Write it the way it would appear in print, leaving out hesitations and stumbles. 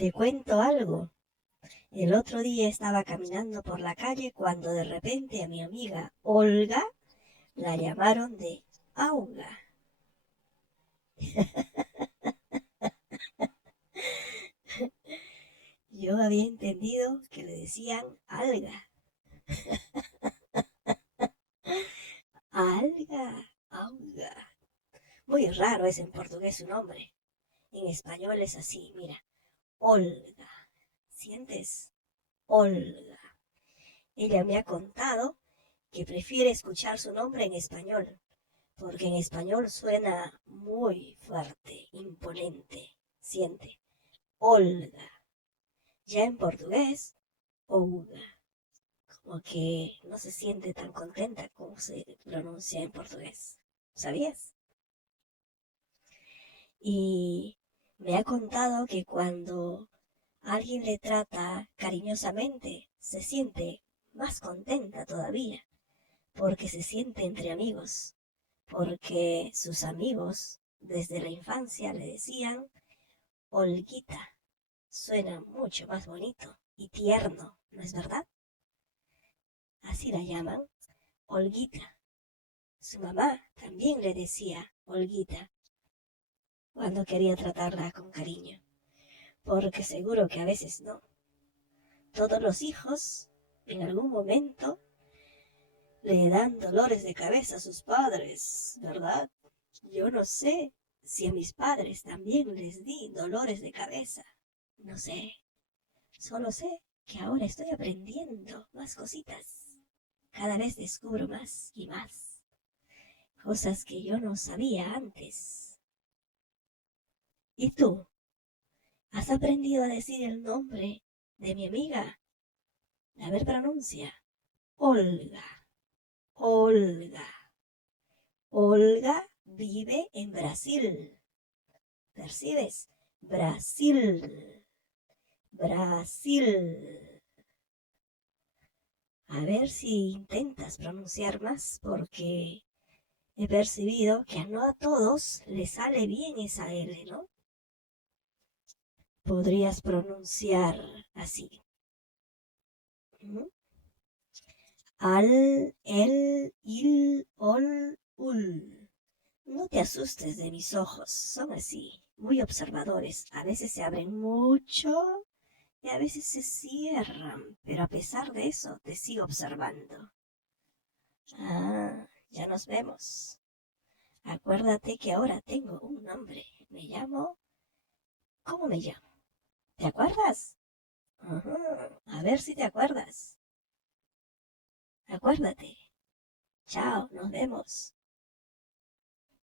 Te cuento algo. El otro día estaba caminando por la calle cuando de repente a mi amiga Olga la llamaron de Auga. Yo había entendido que le decían alga. Alga, Auga. Muy raro es en portugués su nombre. En español es así, mira. Olga. ¿Sientes? Olga. Ella me ha contado que prefiere escuchar su nombre en español, porque en español suena muy fuerte, imponente. Siente. Olga. Ya en portugués, Olga. Como que no se siente tan contenta como se pronuncia en portugués. ¿Sabías? Y me ha contado que cuando alguien le trata cariñosamente, se siente más contenta todavía, porque se siente entre amigos, porque sus amigos desde la infancia le decían Olguita. Suena mucho más bonito y tierno, ¿no es verdad? Así la llaman, Olguita. Su mamá también le decía Olguita cuando quería tratarla con cariño, porque seguro que a veces no. Todos los hijos en algún momento le dan dolores de cabeza a sus padres, ¿verdad? Yo no sé si a mis padres también les di dolores de cabeza. No sé. Solo sé que ahora estoy aprendiendo más cositas. Cada vez descubro más y más. Cosas que yo no sabía antes. ¿Y tú? ¿Has aprendido a decir el nombre de mi amiga? A ver, pronuncia. Olga. Olga. Olga vive en Brasil. ¿Percibes? Brasil. Brasil. A ver si intentas pronunciar más porque he percibido que no a todos les sale bien esa L, ¿no? Podrías pronunciar así. ¿Mm? Al, el, il, ol, ul. No te asustes de mis ojos, son así, muy observadores. A veces se abren mucho y a veces se cierran, pero a pesar de eso te sigo observando. Ah, ya nos vemos. Acuérdate que ahora tengo un nombre. Me llamo... ¿Cómo me llamo? ¿Te acuerdas? Ajá. A ver si te acuerdas. Acuérdate. Chao, nos vemos.